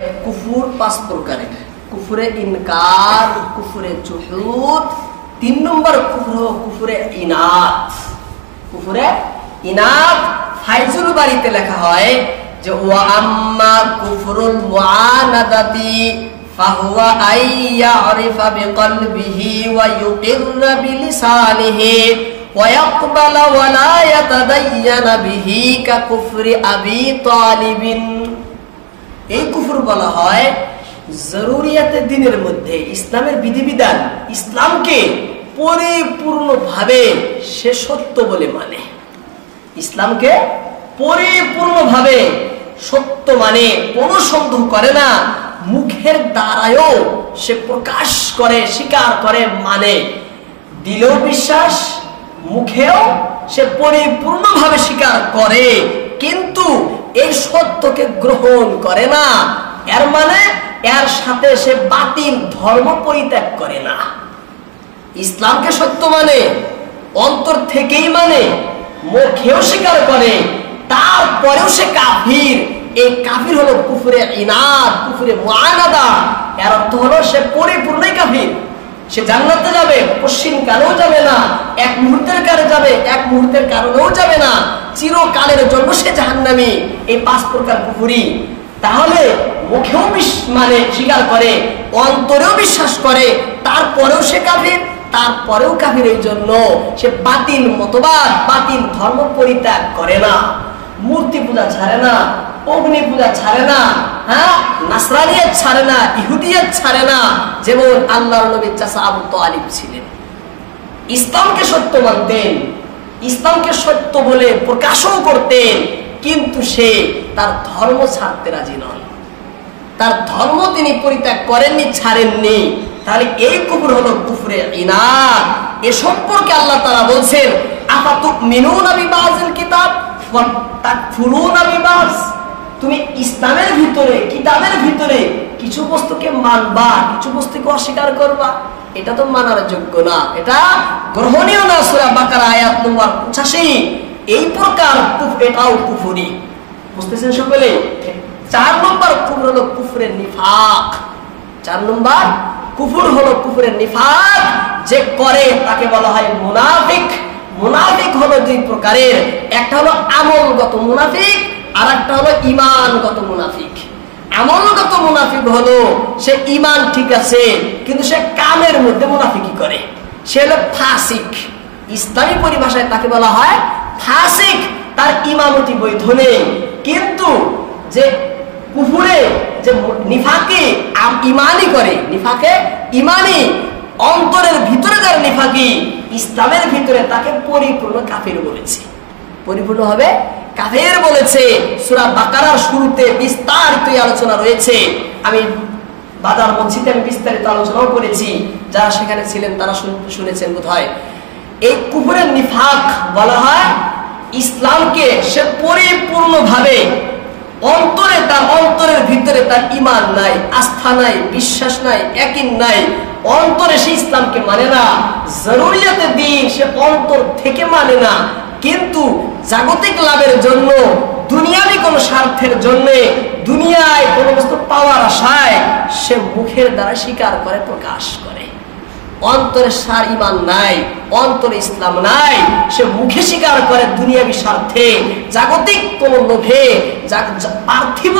কুফুর পাঁচ প্রকারের। কুফুরে ইনকার, কুফুরে জুহুদ, 3 নম্বর কুফর হলো কুফুরে ইনাত। কুফুরে ইনাত ফাইজুল বাড়িতে লেখা হয় যে ওয়া আম্মা কুফরুল মুআনাদাতি ফাহুয়া আইয়ারিফা বিকলবিহি ওয়া ইউকিররা বিলিসানিহি ওয়া ইয়াকবালা ওয়া লা ইয়াতাদায়্যানা বিহি কা কুফরি আবি তালিবিন। এই কুফর বলা হয় জরুরিয়াতে দিনের মধ্যে ইসলামের বিধিবিধান, ইসলামকে পরিপূর্ণভাবে সে সত্য বলে মানে, ইসলামকে পরিপূর্ণভাবে সত্য মানে, কোনো সন্দেহ করে না, মুখের দ্বারায়ও সে প্রকাশ করে, স্বীকার করে, মানে, দিলেও বিশ্বাস, মুখেও সে পরিপূর্ণভাবে স্বীকার করে, কিন্তু এই সত্যকে গ্রহণ করে না। এর মানে এর সাথে সে বাতিল ধর্ম পরিত্যাগ করে না। ইসলামকে সত্য মানে, অন্তর থেকেই মানে, মুখেও স্বীকার করে, তারপরেও সে কাফির। এই কাফির হলো কুফরে ইনাত, কুফরে মুআনাদা। এর অর্থ হলো সে পরিপূর্ণই কাফির। সে জান্নাতে যাবে, পশ্চিম কালেও যাবে না, এক মুহূর্তের কারণে যাবে, এক মুহূর্তের কারণেও যাবে না, চিরকালের জন্য সে জাহান্নামী। এই 5 প্রকার কুফরি। তাহলে মুখেও মানে স্বীকার করে, অন্তরেও বিশ্বাস করে, তারপরেও সে কাফির, তারপরেও কাফির। এই জন্য সে বাতিল মতবাদ, বাতিল ধর্ম পরিত্যাগ করে না, মূর্তি পূজা ছাড়ে না, অগ্নি পূজা ছাড়ে না, নাসরানিয়ত ছাড়ে না, ইহুদিয়ত ছাড়ে না, যেমন আল্লাহর নবীর চাচা আবু তালিব ছিলেন। ইসলামকে সত্য মানতেন, ইসলামকে সত্য বলে প্রকাশও করতেন, কিন্তু সে তার ধর্ম ছাড়তে রাজি নন, তার ধর্ম তিনি পরিত্যাগ করেননি, ছাড়েননি। তাহলে এই কুফর হলো কুফরে ইনাত। এ সম্পর্কে আল্লাহ তাআলা বলছেন আফাতুমিনুনা বিবাযিল কিতাব ওয়া তাকফুরুনা বিবায। তুমি ইসলামের ভিতরে, কিতাবের ভিতরে কিছু বস্তুকে মানবা, কিছু বস্তুকে অস্বীকার করবা, এটা তো মানার যোগ্য না, এটা গ্রহণীয় না। সূরা বাকারা আয়াত নম্বর 85। এই প্রকার এটাও কুফরি। বুঝতেছেন সকলে? 4 নম্বর কুফর হলো কুফরে নিফাক। 4 নম্বর কুফর হলো কুফরে নিফাক। যে করে তাকে বলা হয় মুনাফিক। মুনাফিক হলো 2 প্রকারের, একটা হলো আমলগত মুনাফিক, আর একটা হলো ঈমানগত মুনাফিক। আমলগত মুনাফিক হলো সে ঈমান ঠিক আছে, কিন্তু সে কামের মধ্যে মুনাফিকি করে, সে হলো ফাসিক। ইসলামী পরিভাষায় তাকে বলা হয় ফাসিক। তার ইমামতি বৈধ নেই, কিন্তু যে কুফুরে, যে নিফাকে ইমানি করে, নিফাকে ইমানি, অন্তরের ভিতরে যার নিফাকি, ইসলামের ভিতরে তাকে পরিপূর্ণ কাফির বলেছে, পরিপূর্ণ হবে কাফের বলেছে। সূরা বাকারার শুরুতে বিস্তারিত আলোচনা রয়েছে। আমি বাজার মসজিদে আমি বিস্তারিত আলোচনাও করেছি, যারা সেখানে ছিলেন তারা শুনেছেন বোধহয়। এই কুফরের নিফাক বলা হয় ইসলামকে সে পরিপূর্ণভাবে অন্তরে, তার অন্তরের ভিতরে তার ঈমান নাই, আস্থা নাই, বিশ্বাস নাই, ইয়াকিন নাই, অন্তরে সে ইসলামকে মানে না, জরুরিয়াতে দিন সে অন্তর থেকে মানে না, কিন্তু জাগতিক লাভের জন্য, দুনিয়াবি কোন স্বার্থের জন্য, দুনিয়ায় কোনো বস্তু পাওয়ার আশায় সে মুখের দ্বারা স্বীকার করে, প্রকাশ করে। অন্তরে সার ঈমান নাই, অন্তরে ইসলাম নাই, সে মুখে স্বীকার করে দুনিয়াবি স্বার্থে, জাগতিক কোন লোভে, পার্থিব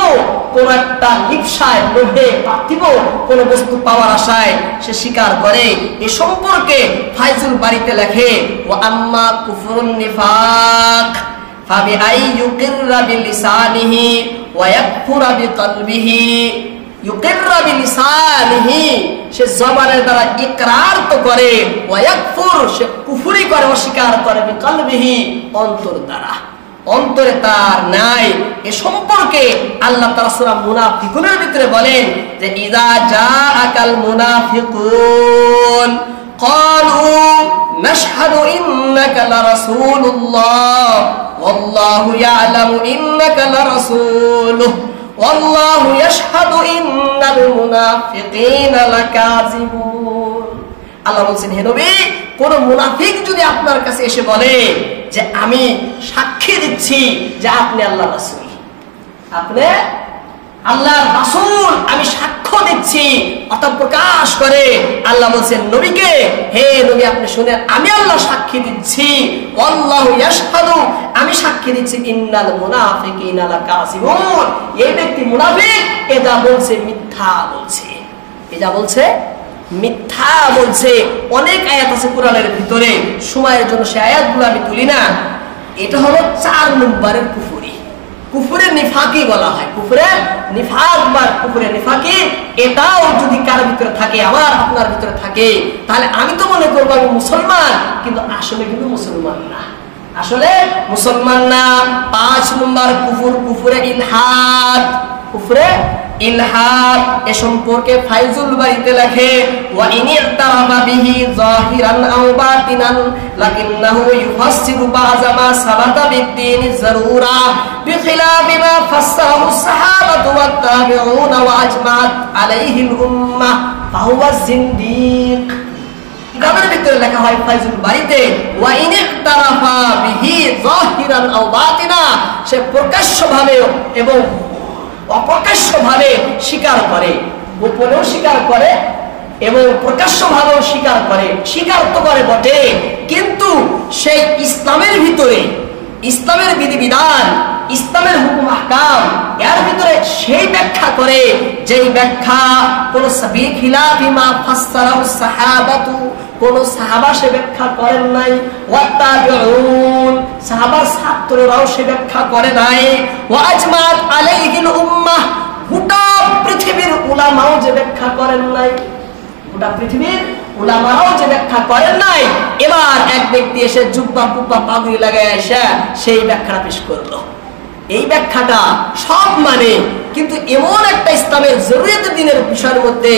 কোন একটা লিপ্সায়, লোভে, পার্থিব কোন বস্তু পাওয়ার আশায় সে স্বীকার করে। এ সম্পর্কে ফাইজুল বাড়িতে লেখে ওয়া আম্মা কুফরুন নিফাক ফাবিআই ইউকিররা বিলিসানিহি ওয়া ইয়াকফুরা বিকলবিহি। ইউকিররা বিলিসানিহি, সে জবানের দ্বারা ইকরার তো করে, ওয়া ইয়াকফুর, সে কুফরি করে, অস্বীকার করে, বিকলবিহি, অন্তর দ্বারা, অন্তরে তার নাই। এ সম্পর্কে আল্লাহ তাআলা সূরা মুনাফিকুনের ভিতরে বলেন যে ইযা জাআকাল মুনাফিকুন ক্বালু নাশহাদু ইন্নাকা লারাসূলুল্লাহ ওয়াল্লাহু ইয়ালামু ইন্নাকা লারাসূলুহু ওয়াল্লাহু ইয়াশহাদু ইন্নাল মুনাফিকিনা লাকাযিবুন। আল্লাহ বলেন, হে নবী, কোন মুনাফিক যদি আপনার কাছে এসে বলে যে আমি সাক্ষী দিচ্ছি যে আপনি আল্লাহর রাসূল, আপনি আল্লাহর রাসূল, দিচ্ছি, অর্থাৎ প্রকাশ করে আল্লাহ বলছেন নবীকে, হে নবী আপনি শুনেন, আমি আল্লাহ সাক্ষী দিচ্ছি, আল্লাহু ইয়াশহাদু, আমি সাক্ষী দিচ্ছি, ইন্নাল মুনাফিকিনা লাকাযিবুন, এই ব্যক্তি মুনাফিক, এ যা বলছে মিথ্যা বলছে, এ যা বলছে মিথ্যা বলছে। অনেক আয়াত আছে কোরআনের ভিতরে, সময়ের জন্য সে আয়াতগুলো আমি তুলি না। এটা হলো 4 নম্বরের কুফরি, কুফরে নিফাকি বলা হয়, কুফরে নিফাক বা কুফরে নিফাকি। এটাও যদি কার ভিতরে থাকে, আমার আপনার ভিতরে থাকে, তাহলে আমি তো মনে করবো আমি মুসলমান, কিন্তু আসলে কিন্তু মুসলমান না, আসলে মুসলমান না। 5 নম্বর কুফর, কুফরে ইলহাদ, কুফরে ইলহাদ। এ সম্পর্কে ফাইজুল বারীতে লেখে, ওয়া ইনিতারাবা বিহি যাহিরান আও বাতিনান লাকিন্নাহু ইউফাসসিরু বাযা মা সাবাতা বিদ্দীনি যারুরা বিখিলাফি মা ফাসসারাহু সাহাবাতু ওয়াত তাবিউন ওয়া আজমাত আলাইহিল উম্মাহ ফাহুয়া জিন্দিক। কিতাবের ভিতরে লেখা হয় ফাইজুল বারীতে, ওয়া ইনিতারাবা বিহি যাহিরান আও বাতিনা, সে প্রকাশ্যভাবে এবং অপ্রকাশ্যভাবে স্বীকার করে, গোপনেও স্বীকার করে এবং প্রকাশ্যভাবেও স্বীকার করে। স্বীকার তো করে বটে, কিন্তু সেই ইসলামের ভিতরে, ইসলামের বিধিবিধান, ইসলামের হুকুম আহকাম, এর ভিতরে সেই ব্যাখ্যা করে যেই ব্যাখ্যা কোন বিখিলাফি মা ফাসসারাহু সাহাবাতু, কোন সাহাবা সে ব্যাখ্যা করেন নাই, ওয়া তাবিউন, সাহাবার ছাত্ররাও সে ব্যাখ্যা করে নাই, ওয়া আজমাত আলাইহিল উম্মাহ, গোটা পৃথিবীর উলামাও যে ব্যাখ্যা করেন নাই, গোটা পৃথিবীর উলামাও যে ব্যাখ্যা করেন নাই। এবার এক ব্যক্তি এসে জুব্বা কুব্বা পাগড়ি লাগায় এসে সেই ব্যাখ্যাটা পেশ করলো। এই ব্যাখ্যাটা সব মানে, কিন্তু এমন একটা ইসলামের জরুরিয়াতের দিনের বিষয়ের মধ্যে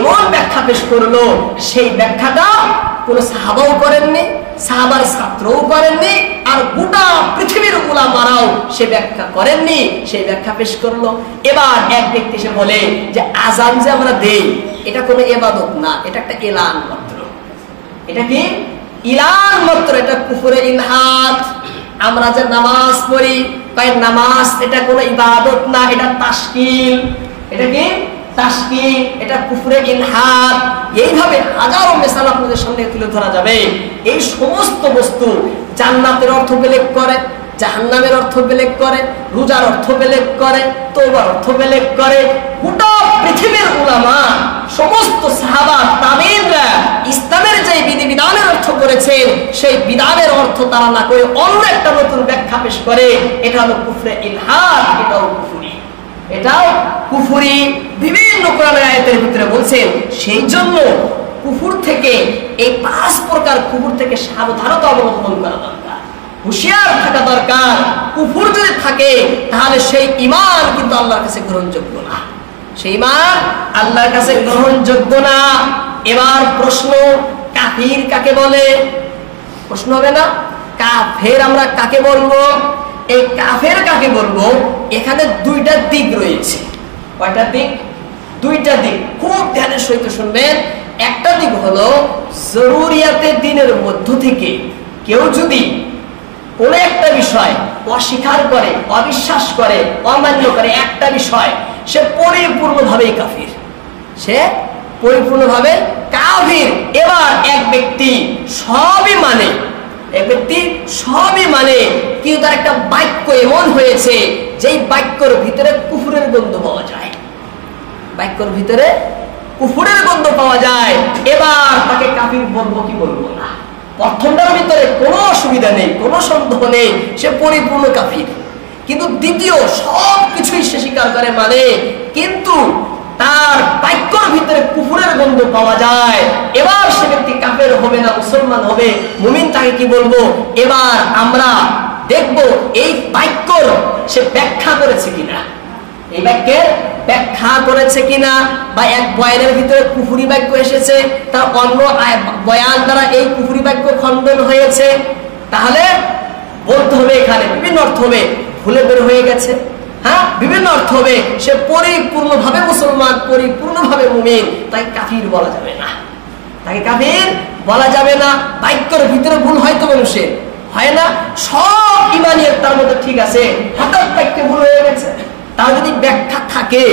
এমন ব্যাখ্যা পেশ করলো, সেই ব্যাখ্যাটা কোনো সাহাবাও করেননি, সাহাবার ছাত্রও করেননি, আর গোটা পৃথিবীর উলামারাও সে ব্যাখ্যা করেননি, সেই ব্যাখ্যা পেশ করলো। এবার এক ব্যক্তি এসে বলে যে আযান যে আমরা দেই এটা কোনো ইবাদত না, এটা একটা এলান মাত্র, এটা কি ইলান মাত্র, এটা কুফরে ইলহাদ। আমরা যে নামাজ পড়ি, তাই নামাজ এটা কোনো ইবাদত না, এটা তাশকিল, এটা কি তাশকিল, এটা কুফরে ইলহাদ। এইভাবে হাজারো মিসাল আপনাদের সামনে তুলে ধরা যাবে। এই সমস্ত বস্তু জান্নাতের অর্থ বেলেগ করে, জাহান্নামের অর্থ বেলেগ করে, রোজার অর্থ বেলেগ করে, তওবার অর্থ বেলেগ করে। গোটা পৃথিবীর উলামা, সমস্ত সাহাবা তাবেঈনরা ইসলামের যে বিধিবিধানের অর্থ করেছেন, সেই বিধানের অর্থ তারা না করে অন্য একটা নতুন ব্যাখ্যা পেশ করে। এটা হলো কুফরে ইলহাদ, এটাও কুফরি, এটাও কুফরি। বিভিন্ন কোরআনের আয়াতের ভিতরে বলছেন। সেই জন্য কুফর থেকে, এই 5 প্রকার কুফর থেকে সাবধানতা অবলম্বন করা দরকার, হুঁশিয়ার থাকা দরকার। কুফর যদি থাকে তাহলে সেই ঈমান কিন্তু আল্লাহর কাছে গ্রহণযোগ্য না, সেই ঈমান আল্লাহর কাছে গ্রহণযোগ্য না। এবার প্রশ্ন, কাফির কাকে বলে? প্রশ্ন হবে না, কাফের আমরা কাকে বলবো? এই কাফের কাকে বলবো, এখানে 2টা দিক রয়েছে। কয়টা দিক? 2টা দিক, খুব ধ্যানের সহিত শুনবেন। একটা দিক হলো জরুরিয়াতের দিনের মধ্য থেকে কেউ যদি কোন একটা বিষয় অস্বীকার করে, অবিশ্বাস করে, অমান্য করে, একটা বিষয়, সে পরিপূর্ণভাবেই কাফির, সে পরিপূর্ণভাবে কাফির। এবার এক ব্যক্তি সবই মানে, এক ব্যক্তি সবই মানে, কিন্তু তার একটা বাক্য এমন হয়েছে যেই বাক্যের ভিতরে কুফরের গন্ধ পাওয়া যায়, বাক্যের ভিতরে কুফরের গন্ধ পাওয়া যায়। এবার তাকে কাফির বলবো কি বলবো না? প্রথমটার ভিতরে কোনো অসুবিধা নেই, কোনো সন্দেহ নেই, সে পরিপূর্ণ কাফির। কিন্তু দ্বিতীয় সব কিছুই সে স্বীকার করে মানে, কিন্তু তার বাক্যের ভিতরে কুফরের গন্ধ পাওয়া যায়। এবার সে ব্যক্তি কাফের হবে না, মুসলমান হবে। মুমিন তাকে কি বলবো? এবার আমরা দেখবো এই বাক্যর সে ব্যাখ্যা করেছে কিনা, এই বাক্যের ব্যাখ্যা করেছে কিনা, বা এক বয়ানের ভিতরে কুফরি বাক্য এসেছে, তার অন্য বয়ান দ্বারা এই কুফরি বাক্য খণ্ডন হয়েছে, তাহলে বলতে হবে এখানে বিভিন্ন অর্থ হবে, ভুলে বের হয়ে গেছে, হ্যাঁ বিভিন্ন অর্থ হবে, সে পরিপূর্ণভাবে মুসলমান, পরিপূর্ণভাবে মুমিন, তাই কাফির বলা যাবে না, তাকে কাফির বলা যাবে না। বাক্যের ভিতরে ভুল হয়তো মানুষের হয় না, সব ইমানিয়ত তার মধ্যে ঠিক আছে, হঠাৎ বাক্যে ভুল হয়ে গেছে। তার যদি ব্যাখ্যা থাকে,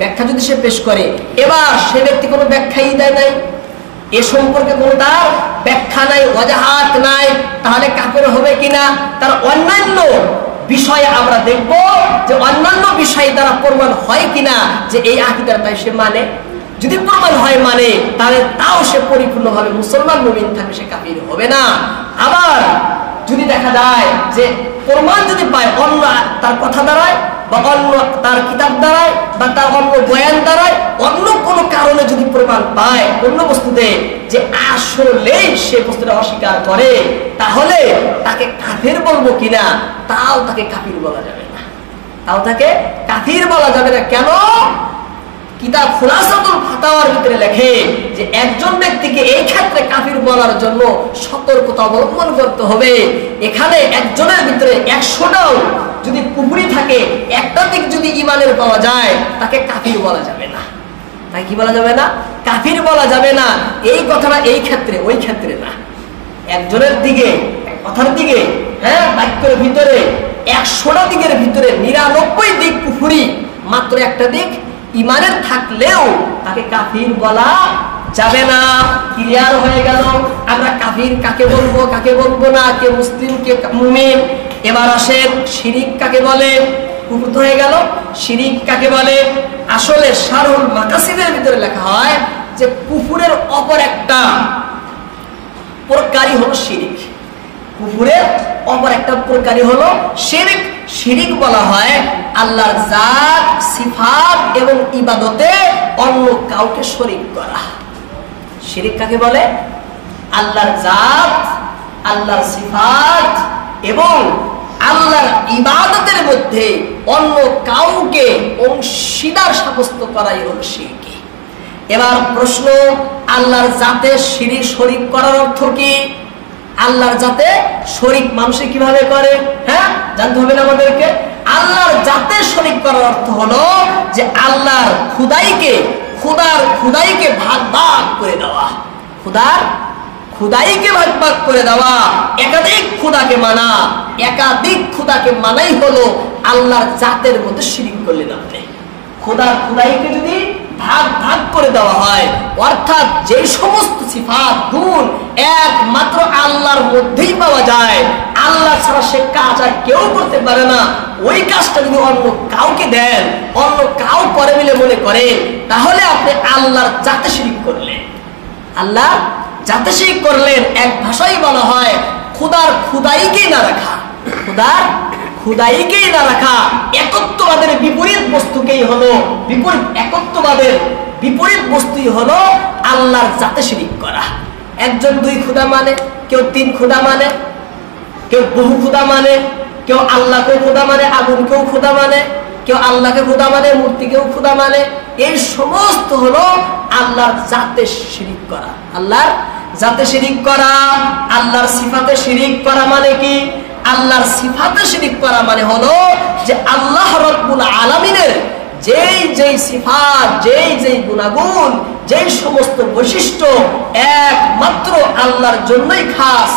ব্যাখ্যা যদি সে পেশ করে, এবার সে ব্যক্তি কোনো ব্যাখ্যাই দেয় নাই, এ সম্পর্কে কোনো তার ব্যাখ্যা নাই, ওয়াজাহাত নাই, তাহলে কাফের হবে কিনা? তার অন্যান্য বিষয়ে আমরা দেখব যে অন্যান্য বিষয় দ্বারা প্রমাণ হয় কিনা যে এই আকীদার তাই সে মানে। যদি প্রমাণ হয় মানে, তাহলে তাও সে পরিপূর্ণভাবে মুসলমান মুমিন থাকবে, সে কাফির হবে না। আবার যদি দেখা যায় যে প্রমাণ যদি পায় অন্য তার কথা দ্বারায় বা অন্য তার কিতাব দ্বারায় বা তার অন্য বয়ান দ্বারায়, অন্য কোনো কারণে যদি প্রমাণ পায় অন্য বস্তুতে যে আসলেই সে বস্তুটা অস্বীকার করে, তাহলে তাকে কাফির বলবো কিনা? তাও তাকে কাফির বলা যাবে না, তাও তাকে কাফির বলা যাবে না। কেন? কিতাব খুলাসাতুল ফাতাওয়ার ভিতরে লেখে যে একজন ব্যক্তিকে এই ক্ষেত্রে কাফির বলার জন্য সতর্কতা অবলম্বন করতে হবে। এখানে একজনের ভিতরে 100টাও যদি কুফরি থাকে, একটা দিক যদি ইমানের পাওয়া যায়, তাকে কাফির বলা যাবে না। তাই কি বলা যাবে না? কাফির বলা যাবে না। এই কথাটা এই ক্ষেত্রে, ওই ক্ষেত্রে না। একজনের দিকে, কথার দিকে, হ্যাঁ, বাক্যের ভিতরে 100টা দিকের ভিতরে 99 দিক কুফরি, মাত্র একটা দিক ইমানের থাকলেও তাকে কাফির বলা যাবে না। ক্লিয়ার হয়ে গেল? আমরা কাফির কাকে বলবো, কাকে বলবো না, কে মুসলিম কে মুমিন। এবার আসেন শিরিক কাকে বলে। কুফর হয়ে গেল। শিরিক কাকে বলে? আসলে শারহুল মাকাসিদের ভিতরে লেখা হয় যে কুফরের অপর একটা প্রকারই হলো শিরিক। কুফরের অপর একটা প্রকারই হলো শিরিক। শিরিক বলা হয় আল্লাহর জাত, সিফাত এবং ইবাদতে অন্য কাউকে শরীক করা। শিরিক কাকে বলে? আল্লাহর জাত, আল্লাহর সিফাত এবং আল্লাহর ইবাদতের মধ্যে অন্য কাউকে অংশীদার সাব্যস্ত করাই হলো শিরক। এবার প্রশ্ন, আল্লাহর জাতে শিরিক শরীক করার অর্থ কি? আল্লাহর জাতে শরীক মানুষে কিভাবে করে? হ্যাঁ, জানতে হবে না আমাদেরকে। আল্লাহর জাতে শরীক করার অর্থ হলো যে আল্লাহর খুদাইকে ভাগ ভাগ করে দেওয়া। খুদাইকে ভাগ ভাগ করে দেওয়া, একাধিক খুদাকে মানা। একাধিক খুদাকে মানাই হলো আল্লাহর জাতের মধ্যে শিরিক করলেন আপনি। খুদাইকে যদি ভাগ ভাগ করে দেওয়া হয়, অর্থাৎ যে সমস্ত সিফাত গুণ একমাত্র আল্লাহর মধ্যেই পাওয়া যায়, আল্লাহ ছাড়া সে কাজ আর কেউ করতে পারে না, ওই কাজটা যদি অন্য কাউকে দেন, অন্য কাউ করে বলে মনে করেন, তাহলে আপনি আল্লাহর জাতে শিরিক করলেন। আল্লাহ জাতে শিরিক করলেন। এক ভাষায় বলা হয় খুদাইকেই না রাখা। খুদাইকেই না রাখা। একত্ববাদের বিপরীত বস্তুকেই হলো একত্ববাদের বিপরীত বস্তুই হলো আল্লাহর জাতে শিরিক করা। একজন 2 খুদা মানে, কেউ 3 খুদা মানে, কেউ বহু খুদা মানে, কেউ আল্লাহকেও খুদা মানে, আগুনকেও খুদা মানে, কেউ আল্লাহকে খুদা মানে, মূর্তিকেও খুদা মানে। এই সমস্ত হলো আল্লাহর জাতে শিরিক করা। আল্লাহর জাতে শিরিক করা। আল্লাহর সিফাতে শিরিক করা মানে কি? আল্লাহর সিফাতে শিরিক করা মানে হলো যে আল্লাহ রাব্বুল আলামিনের যেই সিফাত, যেই গুণাগুণ, যেই সমস্ত বৈশিষ্ট্য একমাত্র আল্লাহর জন্যই খাস,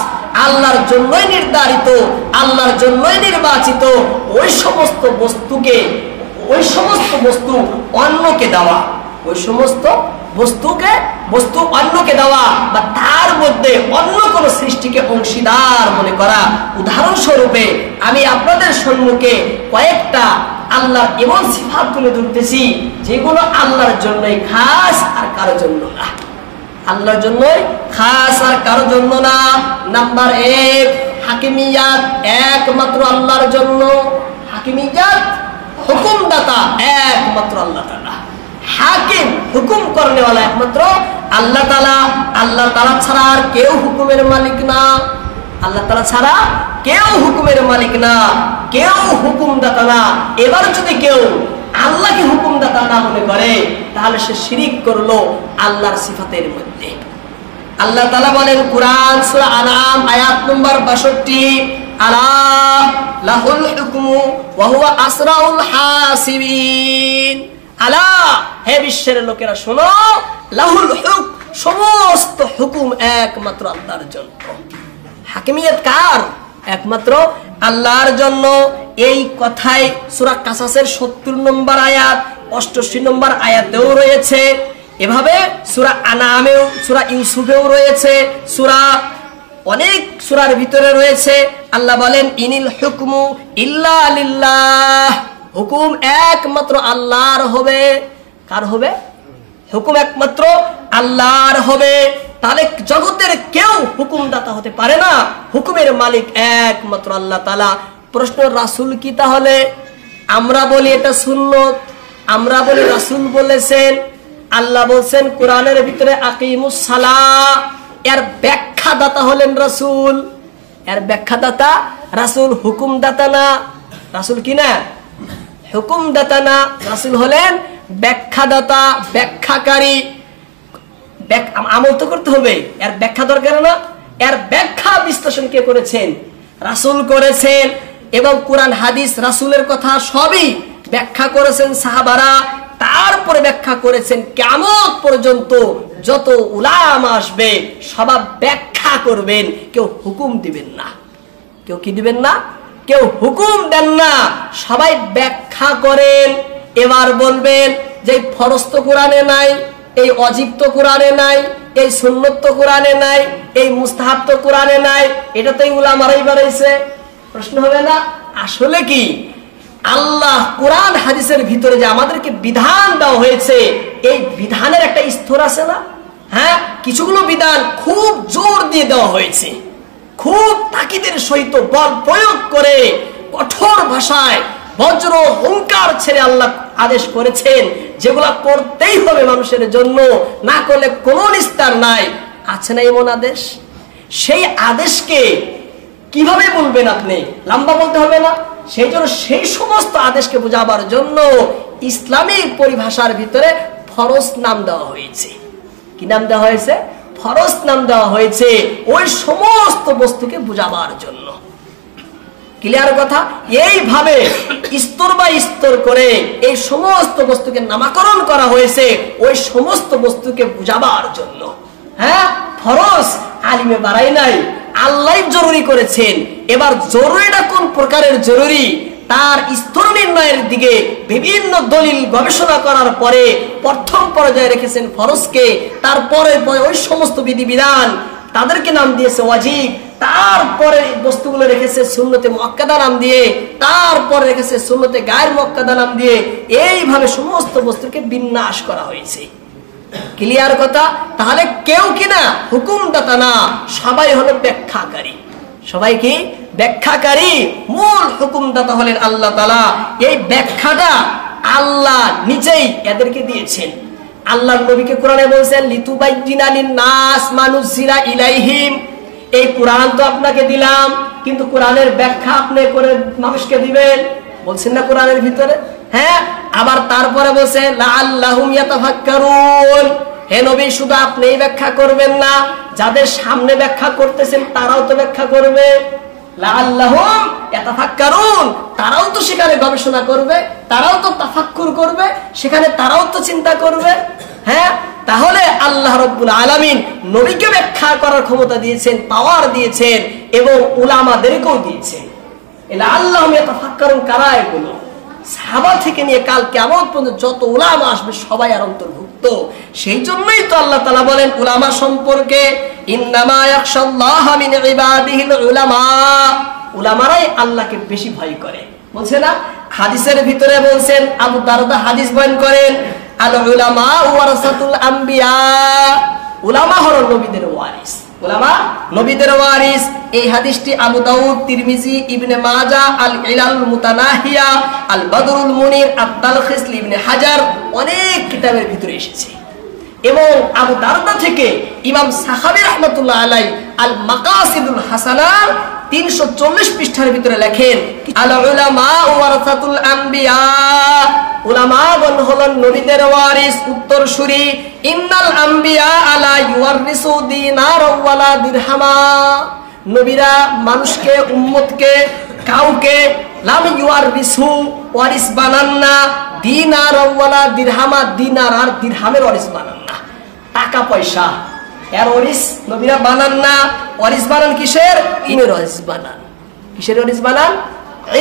আল্লাহর জন্যই নির্ধারিত, আল্লাহর জন্যই নির্বাচিত, ওই সমস্ত বস্তু অন্যকে দেওয়া, ওই সমস্ত বস্তু অন্যকে দেওয়া বা তার মধ্যে অন্য কোন সৃষ্টিকে অংশীদার মনে করা। উদাহরণস্বরূপে আমি আপনাদের সম্মুখে কয়েকটা আল্লাহর এমন সিফাত তুলে ধরতেছি যেগুলো আল্লাহর জন্যই খাস আর কারোর জন্য না। আল্লাহর জন্যই খাস আর কারোর জন্য না। নাম্বার 1, হাকিমিয়াত, একমাত্র আল্লাহর জন্য। হাকিমিয়াত, হুকুমদাতা একমাত্র আল্লাহ তাআলা। হাকিম, হুকুম করনেওয়ালা একমাত্র আল্লাহ তাআলা। আল্লাহ তাআলা ছাড়া আর কেউ হুকুমের মালিক না। আল্লাহ তাআলা ছাড়া কেউ হুকুমের মালিক না, কেউ হুকুমদাতা না। এবার যদি কেউ আল্লাহকে হুকুমদাতা না মনে করে, তাহলে সে শিরিক করলো আল্লাহর সিফাতের মধ্যে। আল্লাহ তাআলা বলেন কুরআন সূরা আনআম আয়াত নম্বর 62, আলা লাহুল হুকমু ওয়া হুয়া আসরাউল হাসিবিন। আলা, হে বিশ্বের লোকেরা শোনো, লাহুল হুক, সমস্ত হুকুম একমাত্র আল্লাহর জন্য। হাকিমিয়ত কার? একমাত্র আল্লাহর জন্য। এই কথাই সূরা কাসাসের 70 নম্বর আয়াত 88 নম্বর আয়াতেও রয়েছে, এভাবে সূরা আনামেও, সূরা ইউসুফেও রয়েছে, অনেক সূরার ভিতরে রয়েছে। আল্লাহ বলেন ইনিল হুকমু ইল্লা লিল্লাহ, হুকুম একমাত্র আল্লাহর হবে। কার হবে? হুকুম একমাত্র আল্লাহর হবে। তাহলে জগতের কেউ হুকুমদাতা হতে পারে না, হুকুমের মালিক একমাত্র আল্লাহ তাআলা। প্রশ্ন, রাসূল কি তাহলে? আমরা বলি এটা সুন্নত, আমরা বলি রাসূল বলেছেন। আল্লাহ বলছেন কোরআনের ভিতরে আকিমুস সালাহ, এর ব্যাখ্যাদাতা হলেন রাসূল। এর ব্যাখ্যাদাতা রাসূল, হুকুমদাতা না। রাসূল কি না? হুকুমদাতা না, রাসূল হলেন ব্যাখ্যাদাতা, ব্যাখ্যাকারী। আমল তো করতে হবে, এর ব্যাখ্যা দরকার না? এর ব্যাখ্যা বিশ্লেষণ কে করেছেন? রাসূল করেছেন। এবং কোরআন হাদিস রাসূলের কথা সবই ব্যাখ্যা করেছেন সাহাবারা, তারপরে ব্যাখ্যা করেছেন কিয়ামত পর্যন্ত যত উলামা আসবে সবাই ব্যাখ্যা করবেন, কেউ হুকুম দিবেন না। কেউ কি দিবেন না? কেউ হুকুম দেন না, সবাই ব্যাখ্যা করেন। এবার বলবেন যে ফরজ তো কোরআনে নাই, এই ওয়াজিব তো কোরআনে নাই, এই সুন্নত তো কোরআনে নাই, এই মুস্তাহাব তো কোরআনে নাই, এটা তো উলামারাই বানাইছে। প্রশ্ন হবে না? আসলে কি আল্লাহ কোরআন হাদিসের ভিতরে যে আমাদেরকে বিধান দেওয়া হয়েছে, এই বিধানের একটা স্তর আছে না? হ্যাঁ, কিছুগুলো বিধান খুব জোর দিয়ে দেওয়া হয়েছে, খুব তাকিদের সহিত বল প্রয়োগ করে কঠোর ভাষায় বজ্র হুঙ্কার ছেড়ে আল্লাহ আদেশ করেছেন, যেগুলা করতেই হবে মানুষের জন্য, না করলে কোনো নিস্তার নাই। আছে না এমন আদেশ? সেই আদেশকে কিভাবে বলবেন আপনি? লম্বা বলতে হবে না? সেই জন্য সেই সমস্ত আদেশকে বোঝাবার জন্য ইসলামী পরিভাষার ভিতরে ফরজ নাম দেওয়া হয়েছে। কি নাম দেওয়া হয়েছে? ফরজ নাম দেওয়া হয়েছে, ওই সমস্ত বস্তুকে বোঝাবার জন্য। ক্লিয়ার কথা? এইভাবে স্তর বাই স্তর করে এই সমস্ত বস্তুকে নামকরণ করা হয়েছে ওই সমস্ত বস্তুকে বোঝাবার জন্য। হ্যাঁ, ফরজ আলিমে বাড়াই নাই, আল্লাহ জরুরি করেছেন। এবার জরুরিটা কোন প্রকারের জরুরি, তার স্তর নির্ণয়ের দিকে বিভিন্ন দলিল গবেষণা করার পরে প্রথম পর্যায়ে রেখেছেন ফরজকে, তারপরে ওই সমস্ত বিধিবিধান তাদেরকে নাম দিয়েছে ওয়াজিব, তারপরে বস্তুগুলো রেখেছে সুন্নতে মুআক্কাদা নাম দিয়ে, তারপরে রেখেছে সুন্নতে গায়ের মুআক্কাদা নাম দিয়ে। এইভাবে সমস্ত বস্তুকে বিন্যাস করা হয়েছে। ক্লিয়ার কথা? তাহলে কেউ কিনা হুকুমদাতা না, সবাই হলো ব্যাখ্যাকারী। সবাই কি ব্যাখ্যাকারী? মূল হুকুমদাতা হলেন আল্লাহ তাআলা। এই ব্যাখ্যাটা আল্লাহ নিজেই এদেরকে দিয়েছেন। আল্লাহর নবীকে কোরআনে বলছেন লিতুবাইয়িনা লিন-নাস মা নুযিলা ইলাইহিম, এই কোরআন তো আপনাকে দিলাম, কিন্তু কোরআনের ব্যাখ্যা আপনি করে মানুষকে দিবেন, বলছেন না কোরআনের ভিতরে? হ্যাঁ, আবার তারপরে বলছে লাআল্লাহুম ইয়াতাফাক্কারুন, হে নবী শুধু আপনিই ব্যাখ্যা করবেন না, যাদের সামনে ব্যাখ্যা করতেছেন তারাও তো ব্যাখ্যা করবে। লাআল্লাহুম ইয়াতাফাক্কারুন, তারাও তো সেখানে গবেষণা করবে, তারাও তো তাফাক্কুর করবে, সেখানে তারাও তো চিন্তা করবে। হ্যাঁ, তাহলে আল্লাহ রাব্বুল আলামিন নবীকে ব্যাখ্যা করার ক্ষমতা দিয়েছেন, পাওয়ার দিয়েছেন, এবং উলামাদেরকেও দিয়েছেন। লাআল্লাহুম ইয়াতাফাক্কারুন কারা? এগুলো সাহাবা থেকে নিয়ে কাল কিয়ামত পর্যন্ত যত উলামা আসবে সবাই আর অন্তর্ভুক্ত। সেই জন্যই তো আল্লাহ তাআলা বলেন উলামা সম্পর্কে ইন্নামা ইয়াখশাল্লাহা মিন ইবাদিহিল উলামা, উলামারাই আল্লাহকে বেশি ভয় করে। বলছে না? হাদিসের ভিতরে বলছেন, আবু দারদা হাদিস বয়ান করেন, আল উলামা ওয়ারাসাতুল আম্বিয়া, উলামা হলো নবীদের ওয়ারিস। উলামা নবীদের ওয়ারিস। এই হাদিসটি আবু দাউদ, তিরমিজি, ইবনে মাজাহ, আল ইলাল মুতানাহিয়া, আল বদরুল মুনির, আত-তালখিস ইবনে হাজার অনেক কিতাবের ভিতরে এসেছে। এবং আবু দারদা থেকে ইমাম সাখাবী রাহমাতুল্লাহ আলাইহি আল মাকাসিদুল হাসানার 340 পৃষ্ঠার ভিতরে লেখেন আল উলামা ওয়ারাসাতুল আম্বিয়া, উলামাগণ হলেন নবীদের ওয়ারিস, উত্তরসূরি। ইন্নাল আম্বিয়া আলা ইউয়ারিসু দিনার ওয়ালা দিরহামা, নবীরা মানুষকে, উম্মতকে, কাউকে লাম ইউয়ারিসু ওয়ারিস বানান না, দিনার ওয়ালা দিরহামা, দিনার আর দিরহামের ওয়ারিস বানান না, টাকা পয়সা এর ওয়ারিস নবীরা বানান না। ওয়ারিস বানান কিসের? ইলমের ওয়ারিস বানান। কিসের ওয়ারিস বানান?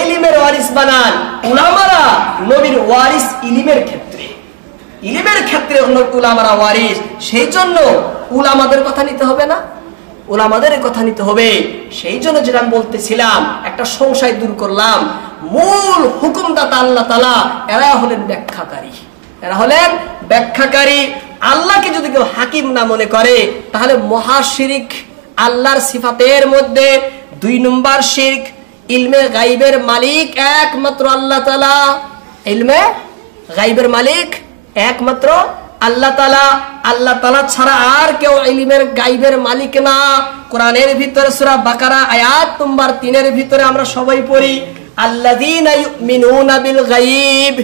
ইলমের ওয়ারিস বানান। উলামারা নবীর ওয়ারিস ইলমের ক্ষেত্রে। ইলমের ক্ষেত্রে হলো উলামারা ওয়ারিস, সেই জন্য উলামাদের কথা নিতে হবে না, উলামাদের কথা নিতে হবে। সেই জন্য যেটা আমি বলতেছিলাম, একটা সংশয় দূর করলাম, মূল হুকুমদাতা আল্লাহ তাআলা, এরা হলেন ব্যাখ্যাকারী, এরা হলেন ব্যাখ্যাকারী। আল্লাহকে যদি কেউ হাকিম না মনে করে তাহলে মহা শিরক। আল্লাহর সিফাতের মধ্যে 2 নম্বর শিরক, ইলমে গায়বের মালিক একমাত্র আল্লাহ তাআলা। ইলমে গায়বের মালিক একমাত্র আল্লাহ তাআলা, আল্লাহ তাআলা ছাড়া আর কেউ ইলমের গায়বের মালিক না। কোরআনের ভিতরে সূরা বাকারা আয়াত নম্বর 3 এর ভিতরে আমরা সবাই পড়ি, আল্লাযীনা ইউমিনুনা বিল গায়ব।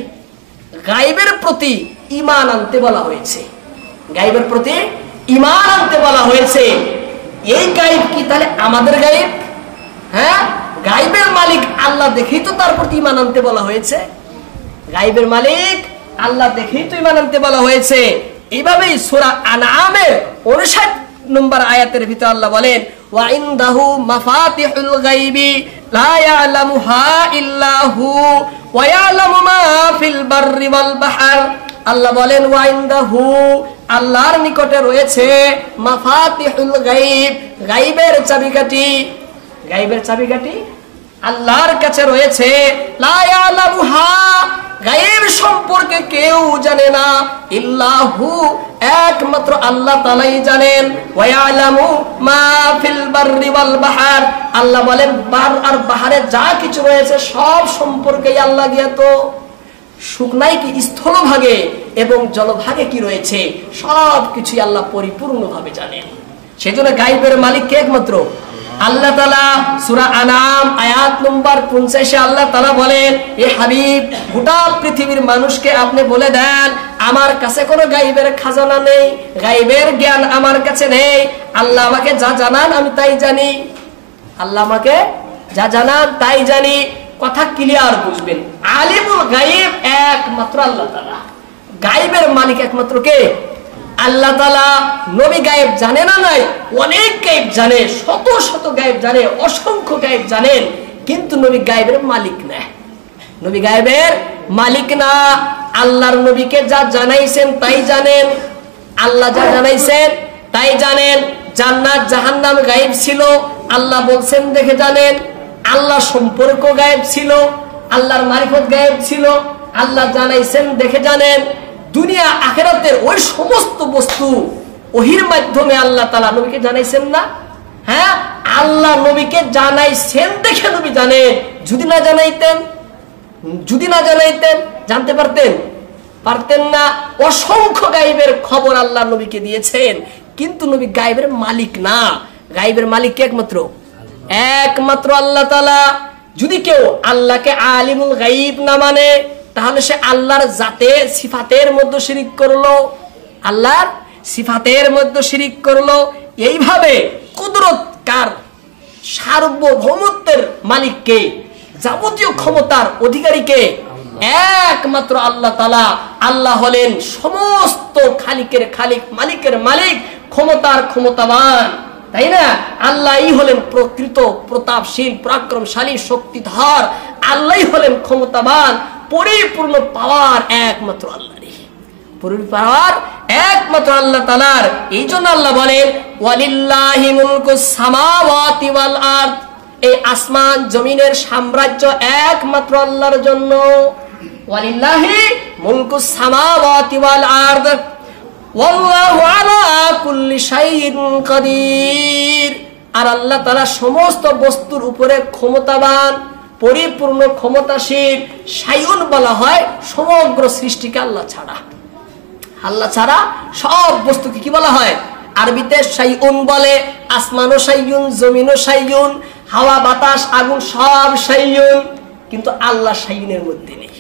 গায়বের প্রতি ঈমান আনতে বলা হয়েছে, গায়বের প্রতি ঈমান আনতে বলা হয়েছে। এই গায়ব কি তাহলে আমাদের গায়ব? হ্যাঁ, গায়বের মালিক আল্লাহ দেখেই তো তার প্রতি ঈমান আনতে বলা হয়েছে। গায়বের মালিক আল্লাহ দেখেই তো ঈমান আনতে বলা হয়েছে। এইভাবেই সূরা আনআমের 59 নম্বর আয়াতের ভিতরে আল্লাহ বলেন, ওয়া ইনদাহু মাফাতিহুল গায়বি লা ইয়ালামুহা ইল্লা হু ওয়া ইয়ালামু মা ফিল বাররি ওয়াল বাহর। আল্লাহ বলেন ওয়া ইনদাহু, আল্লাহর নিকটে রয়েছে মাফাতিহুল গায়ব, গায়বের চাবিকাঠি। গায়বের চাবিকাঠি আল্লাহর কাছে রয়েছে। লা ইয়ালামুহা, গায়ব সম্পর্কে কেউ জানে না, ইল্লাহু, একমাত্র আল্লাহ তাআলাই জানেন। ওয়া ইয়ালামু মা ফিল বাররি ওয়াল বাহর, আল্লাহ বলেন বার আর বাহারে যা কিছু রয়েছে সব সম্পর্কে আল্লাহ জ্ঞাত। শুকনাই কি স্থলভাগে এবং জলভাগে কি রয়েছে সব কিছুই আল্লাহ পরিপূর্ণভাবে জানেন। সেজন্য গায়বের মালিক কে? একমাত্র আল্লাহ তাআলা। সূরা আনাম আয়াত নম্বর 85 আল্লাহ তাআলা বলেন, এ হাবিব, গোটা পৃথিবীর মানুষকে আপনি বলে দেন আমার কাছে কোনো গায়বের খাজানা নেই, গায়বের জ্ঞান আমার কাছে নেই। আল্লাহ আমাকে যা জানান আমি তাই জানি, আল্লাহ আমাকে যা জানান তাই জানি। কথা ক্লিয়ার বুঝবেন, আলিমুল গায়ব একমাত্র আল্লাহ তাআলা। গায়বের মালিক একমাত্র কে? আল্লাহ তাআলা। নবী গায়েব জানে না? নাই, অনেক গায়েব জানে, শত শত গায়েব জানে, অসংখ্য গায়েব জানেন, কিন্তু নবী গায়েবের মালিক না। নবী গায়েবের মালিক না। আল্লাহর নবীকে যা জানাইছেন তাই জানেন, আল্লাহ যা জানাইছেন তাই জানেন। জান্নাত জাহান্নাম গায়েব ছিল, আল্লাহ বলছেন দেখে জানেন। আল্লাহ সম্পর্ক গায়েব ছিল, আল্লাহর মারিফত গায়েব ছিল, আল্লাহ জানাইছেন দেখে জানেন। দুনিয়া আখিরাতের ওই সমস্ত বস্তু ওহির মাধ্যমে আল্লাহ তাআলা নবীকে জানাইছেন না? হ্যাঁ, আল্লাহ নবীকে জানাইছেন দেখে নবী জানেন। যদি না জানাইতেন জানতে পারতেন না। অসংখ্য গায়বের খবর আল্লাহ নবীকে দিয়েছেন, কিন্তু নবী গায়বের মালিক না। গায়বের মালিক কে? একমাত্র আল্লাহ তাআলা। যদি কেউ আল্লাহকে আলিমুল গায়ব না মানে তাহলে সে আল্লাহর জাতে সিফাতের মধ্যে শিরিক করলো, আল্লাহর সিফাতের মধ্যে শিরিক করলো। এইভাবে কুদরতকার সার্বভৌমত্বের মালিককে, যাবতীয় ক্ষমতার অধিকারীকে একমাত্র আল্লাহ তাআলা। আল্লাহ হলেন সমস্ত খালিকের খালিক, মালিকের মালিক, ক্ষমতার ক্ষমতাবান, তাই না? আল্লাহই হলেন প্রকৃত প্রতাপশীল, পরাক্রমশালী, শক্তিধর। আল্লাহই হলেন ক্ষমতাবান। পরিপূর্ণ পাওয়ার একমাত্র আল্লাহরই, পরিপূর্ণ পাওয়ার একমাত্র আল্লাহ তাআলার। এই জন্য আল্লাহ বলেন ওয়ালিল্লাহি মুলকুস সামাওয়াতি ওয়াল আরদ, এই আসমান জমিনের সাম্রাজ্য একমাত্র আল্লাহর জন্য। ওয়ালিল্লাহি মুলকুস সামাওয়াতি ওয়াল আরদ ওয়াল্লাহু আলা কুল্লি শাইইন কাদির। আর আল্লাহ তাআলা সমস্ত বস্তুর উপরে ক্ষমতাবান, পরিপূর্ণ ক্ষমতাশীল। শাইউন বলা হয় সমগ্র সৃষ্টিকে আল্লাহ ছাড়া সব বস্তুকে কি বলা হয়? আরবিতে শাইউন বলে। আসমানও শাইউন, জমিনও শাইউন, হাওয়া বাতাস আগুন সব শাইউন, কিন্তু আল্লাহ শাইউনের মধ্যে নেই।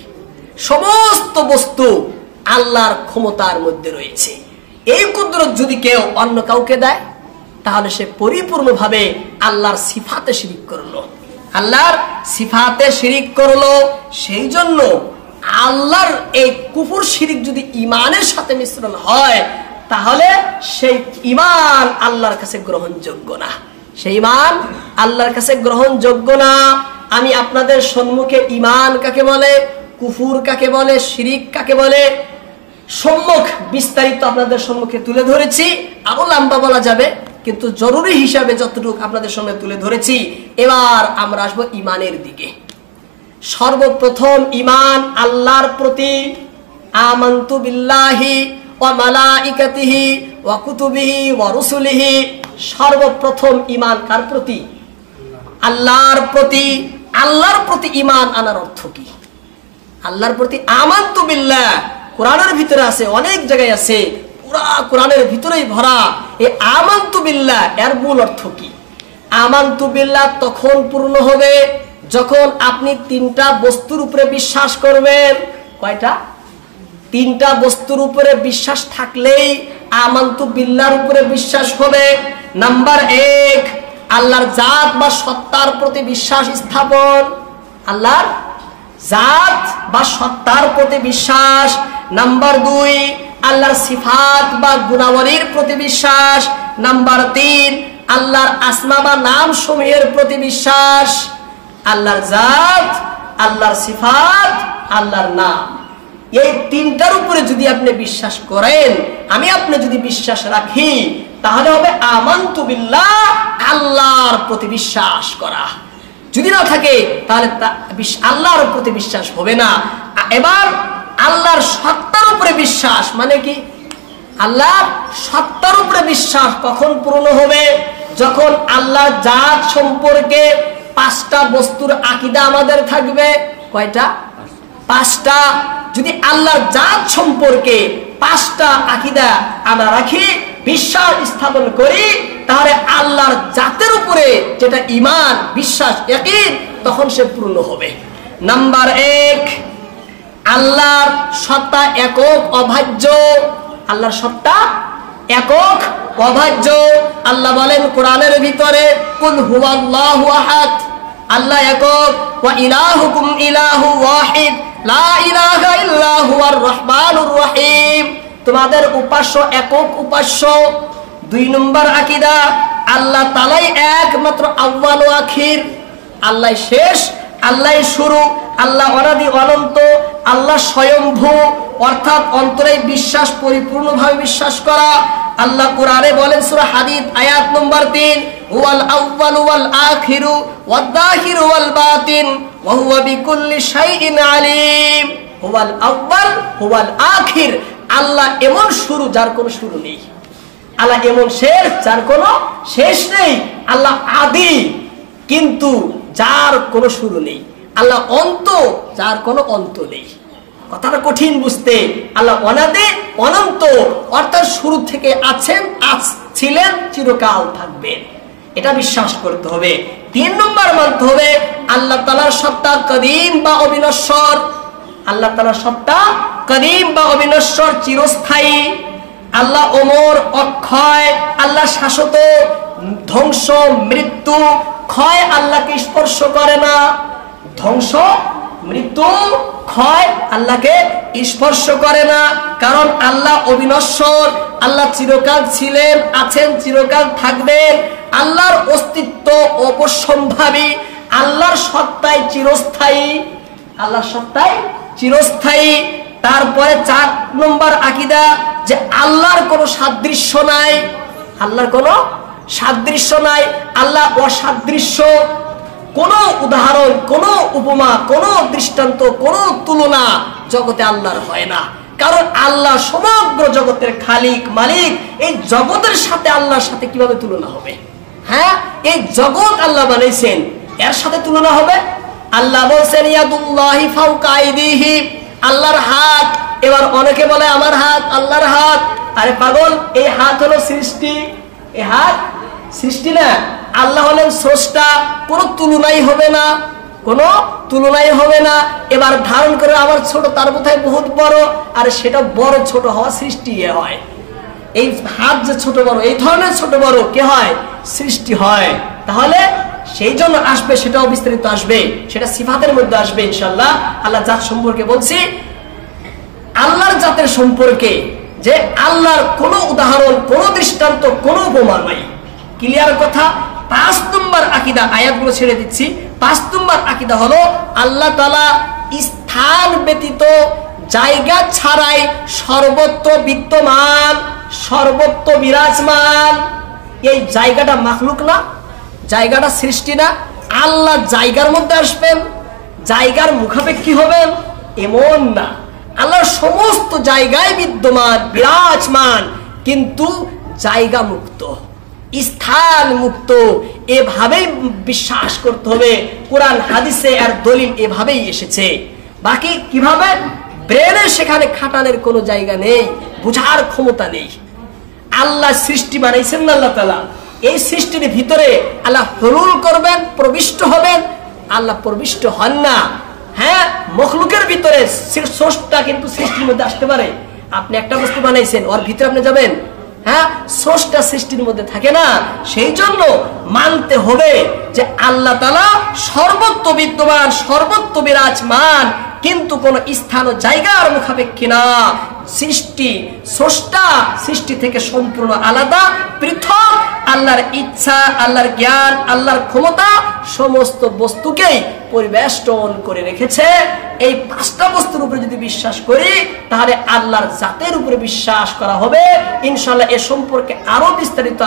সমস্ত বস্তু আল্লাহর ক্ষমতার মধ্যে রয়েছে। এই কুদরত যদি কেউ অন্য কাউকে দেয় তাহলে সে পরিপূর্ণভাবে আল্লাহর সিফাতে শিরিক করলো, আল্লাহর সিফাতে শিরিক করলো। সেই জন্য আল্লাহর এই কুফর শিরিক যদি ঈমানের সাথে মিশ্রণ হয় তাহলে সেই ঈমান আল্লাহর কাছে গ্রহণযোগ্য না, সেই ঈমান আল্লাহর কাছে গ্রহণযোগ্য না। আমি আপনাদের সম্মুখে ঈমান কাকে বলে, কুফর কাকে বলে, শিরিক কাকে বলে সম্মুখ বিস্তারিত আপনাদের সম্মুখে তুলে ধরেছি, আরো লম্বা বলা যাবে, কিন্তু জরুরি হিসাবে যতটুকু আপনাদের সামনে তুলে ধরেছি। এবার আমরা আসবো ইমানের দিকে। সর্বপ্রথম ইমান আল্লাহর প্রতি, আমানতু বিল্লাহি ওয়া মালাইকাতিহি ওয়া কুতুবিহি ওয়া রুসুলিহি। সর্বপ্রথম ইমান কার প্রতি? আল্লাহর প্রতি। আল্লাহর প্রতি ইমান আনার অর্থ কি? আল্লাহর প্রতি আমানতু বিল্লাহ কোরআনের ভিতরে আছে, অনেক জায়গায় আছে, পুরা কোরআনের ভিতরেই ভরা। এই আমানতু বিল্লাহ এর মূল অর্থ কি? আমানতু বিল্লাহ তখন পূর্ণ হবে যখন আপনি তিনটা বস্তুর উপরে বিশ্বাস করবেন। কয়টা? তিনটা বস্তুর উপরে বিশ্বাস থাকলেই আমানতু বিল্লাহর উপরে বিশ্বাস হবে। নাম্বার 1, আল্লাহর জাত বা সত্তার প্রতি বিশ্বাস স্থাপন। আল্লাহর জাত বা সত্তার প্রতি বিশ্বাস। নাম্বার 2, আল্লাহর সিফাত বা গুণাবলীর প্রতি বিশ্বাস। নাম্বার 3, আল্লাহর আসমা বা নাম সমূহের প্রতি বিশ্বাস। আল্লাহর জাত, আল্লাহর সিফাত, আল্লাহর নাম, এই তিনটার উপরে যদি আপনি বিশ্বাস করেন, আমি আপনি যদি বিশ্বাস রাখি, তাহলে হবে আমানতু বিল্লাহ, আল্লাহর প্রতি বিশ্বাস করা। যদি না থাকে তাহলে আল্লাহর প্রতি বিশ্বাস হবে না। এবার আল্লাহর সত্তার উপরে বিশ্বাস মানে কি? আল্লাহর সত্তার উপরে বিশ্বাস কখন পূর্ণ হবে? যখন আল্লাহর জাত সম্পর্কে 5টা বস্তুর আকীদা আমাদের থাকবে। কয়টা? 5টা। যদি আল্লাহর জাত সম্পর্কে 5টা আকীদা আমরা রাখি, বিশ্বাস স্থাপন করি, তাহলে আল্লাহর জাতের উপরে যেটা ঈমান, বিশ্বাস, ইয়াকিন, তখন সে পূর্ণ হবে। নাম্বার 1, আল্লাহর সত্তা একক অভাজ্য। আল্লাহর সত্তা একক অভাজ্য। আল্লাহ বলেন কোরআনের ভিতরে, কুল হুয়াল্লাহু আহাদ, আল্লাহ একক, ওয়া ইলাহুকুম ইলাহু ওয়াহিদ, লা ইলাহা ইল্লা হুয়ার রহমানুর রহিম। তোমাদের উপাস্য একক উপাস্য। 2 নম্বর আকীদা, আল্লাহ তাআলাই একমাত্র আউয়াল ও আখির। আল্লাহ শেষ, আল্লাহ শুরু, আল্লাহ অনাদি অনন্ত, আল্লাহ স্বয়ংভূ, অর্থাৎ অন্তরে বিশ্বাস, পরিপূর্ণভাবে বিশ্বাস করা। আল্লাহ কোরআনে বলেন সূরা হাদীদ আয়াত নম্বর 3, হুয়াল আউয়ালু ওয়াল আখিরু ওয়াদ যাহিরু ওয়াল বাতিন ওয়া হুয়া বিকুল্লি শাইইন আলীম। হুয়াল আউয়াল হুয়াল আখির, আল্লাহ এমন শুরু যার কোনো শুরু নেই, আল্লাহ এমন শেষ যার কোনো শেষ নেই। আল্লাহ আদি কিন্তু যার কোনো শুরু নেই। আল্লাহ অন্ত যার কোনো অন্ত নেই। কথাটা কঠিন বুঝতে। আল্লাহ অনাদি অনন্ত, অর্থাৎ শুরু থেকে আছেন, ছিলেন, চিরকাল থাকবেন। এটা বিশ্বাস করতে হবে। 3 নম্বর মানতে হবে আল্লাহ তাআলার সত্তা কদিম বা অবিনশ্বর। আল্লাহ তাআলার সত্তা কদিম বা অবিনশ্বর, চিরস্থায়ী। আল্লাহ অমর, অক্ষয়। আল্লাহ শাশ্বত, ধ্বংস, মৃত্যু, ক্ষয় আল্লাহকে স্পর্শ করে না। ধ্বংস, মৃত্যু, ক্ষয় আল্লাহকে স্পর্শ করে না, কারণ আল্লাহ অবিনশ্বর। আল্লাহ চিরকাল ছিলেন, আছেন, চিরকাল থাকবেন। আল্লাহর অস্তিত্ব অবশ্যম্ভাবী। আল্লাহর সত্তায় চিরস্থায়ী। আল্লাহর সত্তায় চিরস্থায়ী। তারপরে 4 নম্বর আকীদা, যে আল্লাহর কোনো সাদৃশ্য নাই। আল্লাহর কোনো সাদৃশ্য নাই। আল্লাহ অসাদৃশ্য। কোনো উদাহরণ, কোনো উপমা, কোনো দৃষ্টান্ত, কোনো তুলনা জগতে আল্লাহর হয় না। কারণ আল্লাহ সমগ্র জগতের খালিক, মালিক। এই জগতের সাথে আল্লাহর সাথে কিভাবে তুলনা হবে? হ্যাঁ, এই জগৎ আল্লাহ বানাইছেন, এর সাথে তুলনা হবে? আল্লাহ বলছেন ইয়াদুল্লাহি ফাওকা আইদিহিম, আল্লাহর হাত। এবার অনেকে বলে আমার হাত, আল্লাহর হাত। আরে পাগল, এই হাত হলো সৃষ্টি, এই হাত সৃষ্টি না। আল্লাহ হলেন স্রষ্টা, কোনো তুলনাই হবে না, কোনো তুলনাই হবে না। এবার ধারণ করে আমার ছোট, তার বোধহয় বহুত বড়, আর সেটা বড় ছোট হওয়া সৃষ্টি হয়। এই হাত যে ছোট বড়, এই ধরনের ছোট বড় কে হয়? সৃষ্টি হয়। তাহলে সেই জন্য আসবে, সেটাও বিস্তারিত আসবে, সেটা সিফাতের মধ্যে আসবে ইনশাআল্লাহ। আল্লাহ জাত সম্পর্কে বলছি, আল্লাহর জাতের সম্পর্কে যে আল্লাহর কোনো উদাহরণ, কোনো দৃষ্টান্ত, কোনো উপমা নাই। ক্লিয়ার কথা। 5 নম্বর আকীদা, আয়াতগুলো ছেড়ে দিচ্ছি। 5 নম্বর আকীদা হলো আল্লাহ তাআলা স্থান ব্যতীত জায়গা ছাড়াই সর্বত্র বিদ্যমান, সর্বত্র বিরাজমান। এই জায়গাটা মাখলুক না, জায়গাটা সৃষ্টি না। আল্লাহ জায়গার মধ্যে আসবেন, জায়গার মুখাপেক্ষী হবেন, এমন না। আল্লাহ সমস্ত জায়গায় বিদ্যমান, বিরাজমান, কিন্তু জায়গা মুক্ত, স্থান মুক্ত। এভাবেই বিশ্বাস করতে হবে। কোরআন হাদিসে আর দলিল এভাবেই এসেছে। বাকি কিভাবে? ব্রেনে সেখানে খাটানোর কোনো জায়গা নেই, বুঝার ক্ষমতা নেই। আল্লাহ সৃষ্টি বানাইছেন না আল্লাহ তাআলা, এই সৃষ্টির ভিতরে আল্লাহ হুলুল করবেন, প্রবিষ্ট হবেন। আল্লাহ প্রবিষ্ট হন না। হ্যাঁ, মখলুকের ভিতরে স্রষ্টা কিন্তু সৃষ্টির মধ্যে আসতে পারে। আপনি একটা বস্তু বানাইছেন, ওর ভিতরে আপনি যাবেন? হ্যাঁ, স্রষ্টা সৃষ্টির মধ্যে থাকে না। সেই জন্য মানতে হবে যে আল্লাহ তাআলা সর্বত্র বিদ্যমান, সর্বত্র বিরাজমান, কিন্তু কোন স্থান ও জায়গার মুখাপেক্ষী না। সৃষ্টি, স্রষ্টা সৃষ্টি থেকে সম্পূর্ণ আলাদা, পৃথক। আল্লাহর ইচ্ছা, আল্লাহর জ্ঞান, আল্লাহর ক্ষমতা সমস্ত বস্তুকেই পরিবেষ্টন করে রেখেছে। এই পাঁচটা বস্তুর উপরে যদি বিশ্বাস করি, তাহলে আল্লাহর জাতের উপরে বিশ্বাস করা হবে। ইনশাআল্লাহ এ সম্পর্কে আরো বিস্তারিত